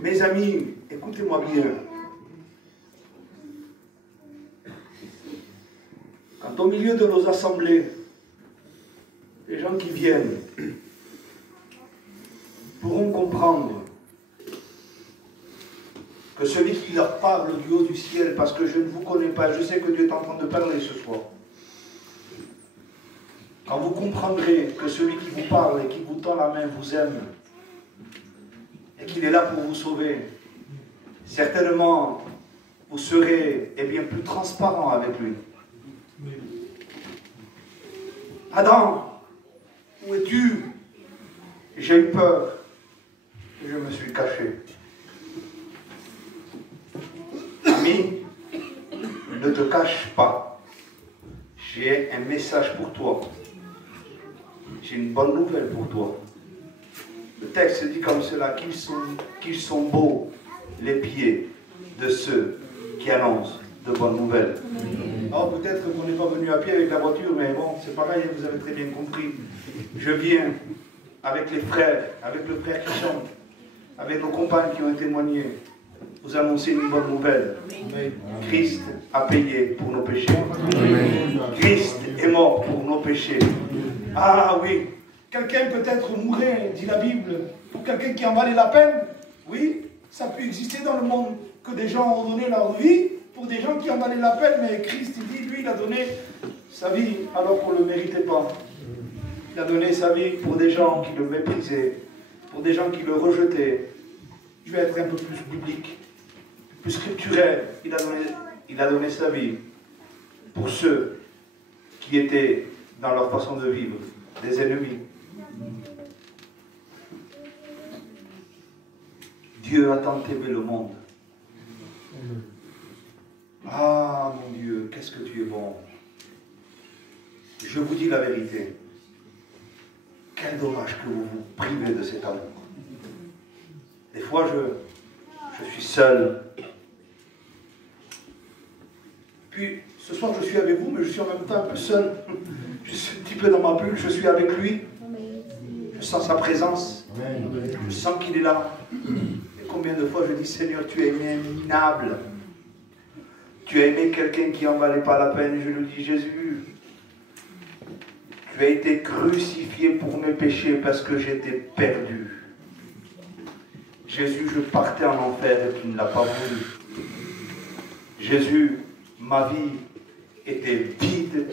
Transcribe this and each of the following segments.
Mes amis, écoutez-moi bien. Quand au milieu de nos assemblées, les gens qui viennent pourront comprendre que celui qui leur parle du haut du ciel, parce que je ne vous connais pas, je sais que Dieu est en train de parler ce soir. Quand vous comprendrez que celui qui vous parle et qui vous tend la main vous aime, et qu'il est là pour vous sauver, certainement vous serez bien plus transparent avec lui. Adam, où es-tu? J'ai eu peur et je me suis caché. Ami, ne te cache pas. J'ai un message pour toi. J'ai une bonne nouvelle pour toi. Le texte dit comme cela, qu'ils sont beaux les pieds de ceux qui annoncent de bonnes nouvelles. Alors peut-être qu'on n'est pas venu à pied avec la voiture, mais bon, c'est pareil, vous avez très bien compris. Je viens avec les frères, avec le frère qui chante, avec nos compagnes qui ont témoigné, vous annoncer une bonne nouvelle. Christ a payé pour nos péchés. Christ est mort pour nos péchés. Ah oui, quelqu'un peut-être mourrait, dit la Bible, pour quelqu'un qui en valait la peine. Oui, ça peut exister dans le monde, que des gens ont donné leur vie pour des gens qui en valaient la peine, mais Christ, il dit, lui, il a donné sa vie alors qu'on ne le méritait pas. Il a donné sa vie pour des gens qui le méprisaient, pour des gens qui le rejetaient. Je vais être un peu plus biblique, plus scripturel. Il a donné sa vie pour ceux qui étaient dans leur façon de vivre, des ennemis. Dieu a tant aimé le monde. Ah mon Dieu, qu'est-ce que tu es bon. Je vous dis la vérité. Quel dommage que vous vous privez de cet amour. Des fois, je suis seul. Puis, ce soir, je suis avec vous, mais je suis en même temps un peu seul. Je suis un petit peu dans ma bulle, je suis avec lui. Je sens sa présence. Je sens qu'il est là. Et combien de fois je dis, Seigneur, tu as aimé un minable. Tu as aimé quelqu'un qui n'en valait pas la peine. Je lui dis, Jésus, tu as été crucifié pour mes péchés parce que j'étais perdu. Jésus, je partais en enfer et tu ne l'as pas voulu. Jésus, ma vie était vide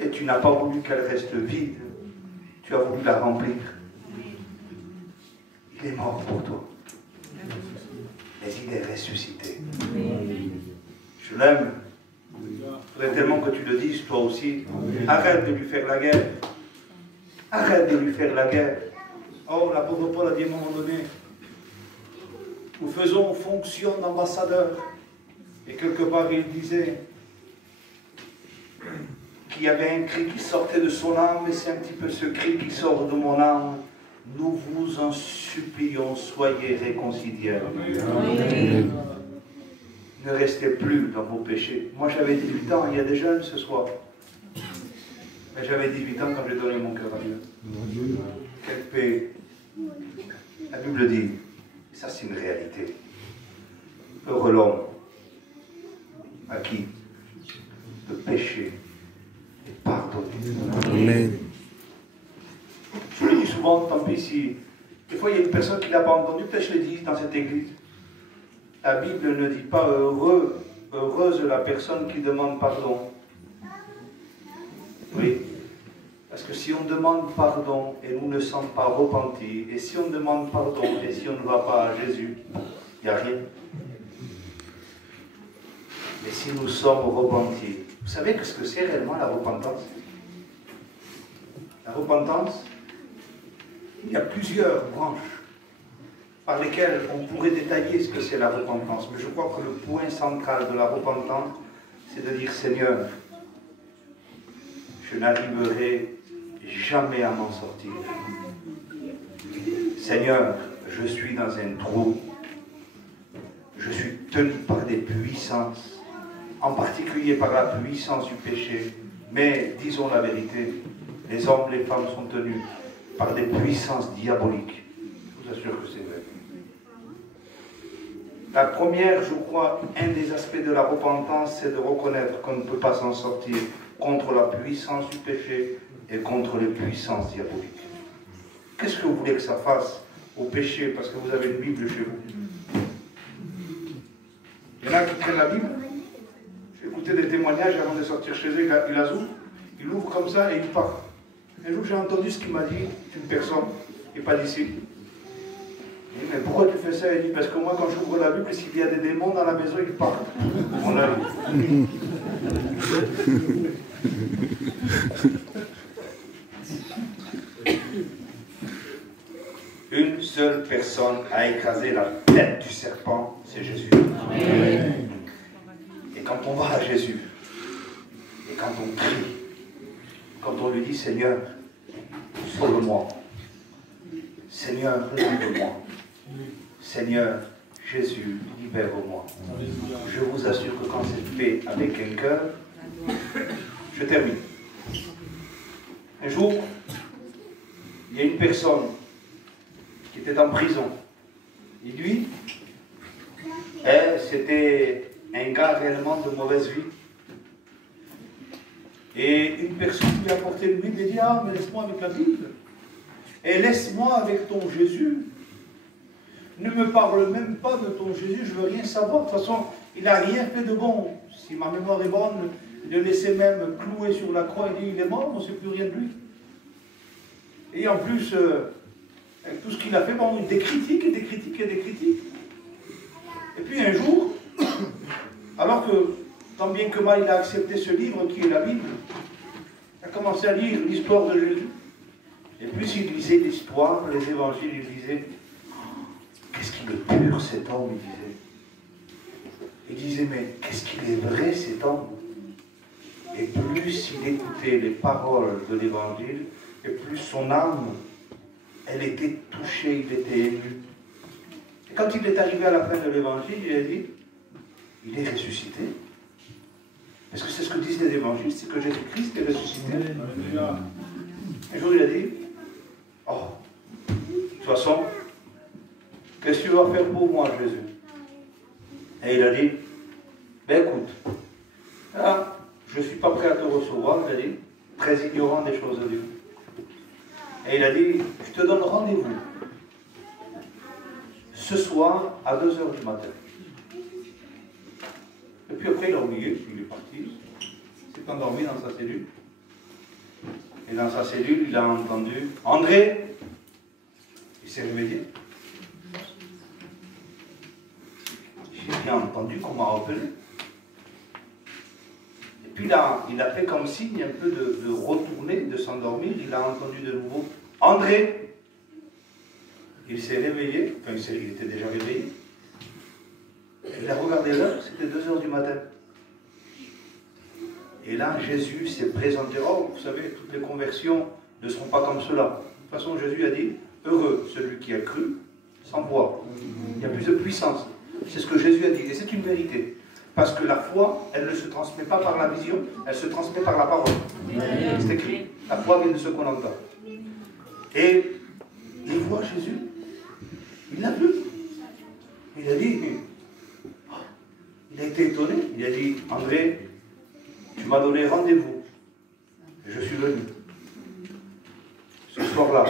et tu n'as pas voulu qu'elle reste vide. Tu as voulu la remplir. Il est mort pour toi. Mais il est ressuscité. Je l'aime. Il faudrait tellement que tu le dises, toi aussi. Arrête de lui faire la guerre. Arrête de lui faire la guerre. Oh, l'apôtre Paul a dit à un moment donné, nous faisons fonction d'ambassadeur. Et quelque part, il disait qu'il y avait un cri qui sortait de son âme, et c'est un petit peu ce cri qui sort de mon âme. Nous vous en supplions, soyez réconciliés. Amen. Ne restez plus dans vos péchés. Moi, j'avais 18 ans, il y a des jeunes ce soir. Mais j'avais 18 ans quand j'ai donné mon cœur à Dieu. Quelle paix. La Bible dit, et ça c'est une réalité, heureux l'homme à qui le péché est pardonné. Amen. Je le dis souvent, tant pis si... Des fois, il y a une personne qui ne l'a pas entendu, peut-être je l'ai dit dans cette église. La Bible ne dit pas heureuse la personne qui demande pardon. Oui. Parce que si on demande pardon et nous ne sommes pas repentis, et si on demande pardon et si on ne va pas à Jésus, il n'y a rien. Mais si nous sommes repentis, vous savez ce que c'est réellement la repentance? La repentance, il y a plusieurs branches par lesquelles on pourrait détailler ce que c'est la repentance. Mais je crois que le point central de la repentance, c'est de dire, Seigneur, je n'arriverai jamais à m'en sortir. Seigneur, je suis dans un trou. Je suis tenu par des puissances, en particulier par la puissance du péché. Mais disons la vérité, les hommes, les femmes sont tenus par des puissances diaboliques. Je vous assure que c'est vrai. La première, je crois, un des aspects de la repentance, c'est de reconnaître qu'on ne peut pas s'en sortir contre la puissance du péché et contre les puissances diaboliques. Qu'est-ce que vous voulez que ça fasse au péché parce que vous avez une Bible chez vous? Il y en a qui prennent la Bible. J'ai écouté des témoignages avant de sortir chez eux, il la ouvre, il ouvre comme ça et il part. Un jour j'ai entendu ce qu'il m'a dit, une personne, qui n'est pas d'ici. Il dit, mais pourquoi tu fais ça? Il dit, parce que moi quand j'ouvre la Bible, s'il y a des démons dans la maison, ils partent. On l'a vu. Une seule personne a écrasé la tête du serpent, c'est Jésus. Amen. Et quand on va à Jésus, et quand on crie, quand on lui dit, Seigneur, sauve-moi. Seigneur, réponds-moi. Seigneur, Jésus, libère-moi. Je vous assure que quand c'est fait avec un cœur, je termine. Un jour, il y a une personne qui était en prison. Et lui, c'était un gars réellement de mauvaise vie. Et une personne lui a apporté le Bible et dit, ah, mais laisse-moi avec la Bible. Et laisse-moi avec ton Jésus. Ne me parle même pas de ton Jésus, je ne veux rien savoir. De toute façon, il n'a rien fait de bon. Si ma mémoire est bonne, il le laissait même clouer sur la croix. Il dit, il est mort, on ne sait plus rien de lui. Et en plus, avec tout ce qu'il a fait, bon, des critiques et des critiques et des critiques. Et puis un jour, alors que, tant bien que mal, il a accepté ce livre qui est la Bible, il a commencé à lire l'histoire de Jésus. Et plus il lisait l'histoire, les évangiles, il disait, qu'est-ce qu'il est pur cet homme, il disait. Il disait, mais qu'est-ce qu'il est vrai cet homme. Et plus il écoutait les paroles de l'évangile, et plus son âme, elle était touchée, il était ému. Et quand il est arrivé à la fin de l'évangile, il a dit, il est ressuscité. Parce que c'est ce que disent les évangiles, c'est que Jésus-Christ est ressuscité. Un jour, il a dit, oh, de toute façon, qu'est-ce que tu vas faire pour moi, Jésus? Et il a dit, ben écoute, là, je ne suis pas prêt à te recevoir, il a dit, très ignorant des choses de Dieu. Et il a dit, je te donne rendez-vous ce soir à 2 h du matin. Et puis après, il a oublié, puis il est parti, il s'est endormi dans sa cellule. Et dans sa cellule, il a entendu, André, il s'est réveillé. J'ai bien entendu qu'on m'a appelé. Et puis là, il a fait comme signe un peu de retourner, de s'endormir. Il a entendu de nouveau André. Il s'est réveillé, enfin il était déjà réveillé. Il a regardé l'heure, c'était 2 h du matin. Et là, Jésus s'est présenté. Oh, vous savez, toutes les conversions ne seront pas comme cela. De toute façon, Jésus a dit, heureux celui qui a cru sans voir. Il y a plus de puissance. C'est ce que Jésus a dit. Et c'est une vérité. Parce que la foi, elle ne se transmet pas par la vision, elle se transmet par la parole. C'est écrit. La foi vient de ce qu'on entend. Et il voit Jésus. Il l'a vu. Il a dit, il a été étonné. Il a dit, André, tu m'as donné rendez-vous. Je suis venu. Ce soir-là,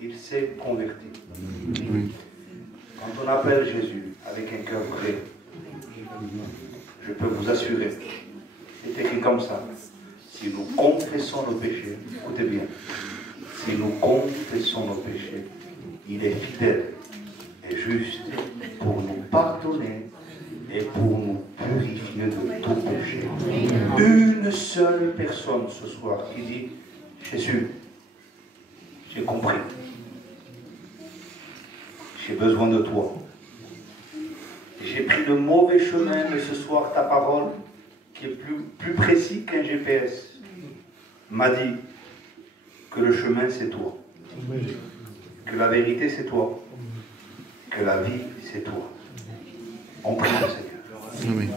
il s'est converti. Quand on appelle Jésus avec un cœur vrai, je peux vous assurer, c'est écrit comme ça, si nous confessons nos péchés, écoutez bien, si nous confessons nos péchés, il est fidèle et juste pour nous pardonner et pour nous purifier de tout péché. Une seule personne ce soir qui dit, Jésus, j'ai compris. J'ai besoin de toi. J'ai pris le mauvais chemin, mais ce soir, ta parole, qui est plus précis qu'un GPS, m'a dit que le chemin, c'est toi. Que la vérité, c'est toi. Que la vie, c'est toi. On prie le Seigneur. Amen.